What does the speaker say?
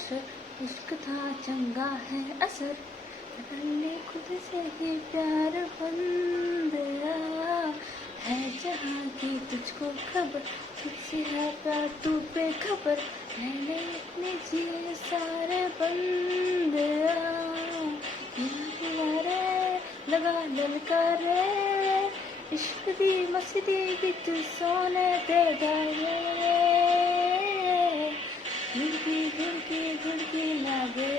हशर, इश्क था चंगा है असर, करने खुद से ही प्यार बन गया है जहाँ की तुझको खबर, तुझसे है प्यार तू बेखबर, मैंने अपने जिए सारे बन गया, यारे लगा ललकारे, इश्क दी मस्ती विच सोने दे दाए, धुड़की धुड़की धुड़की लागे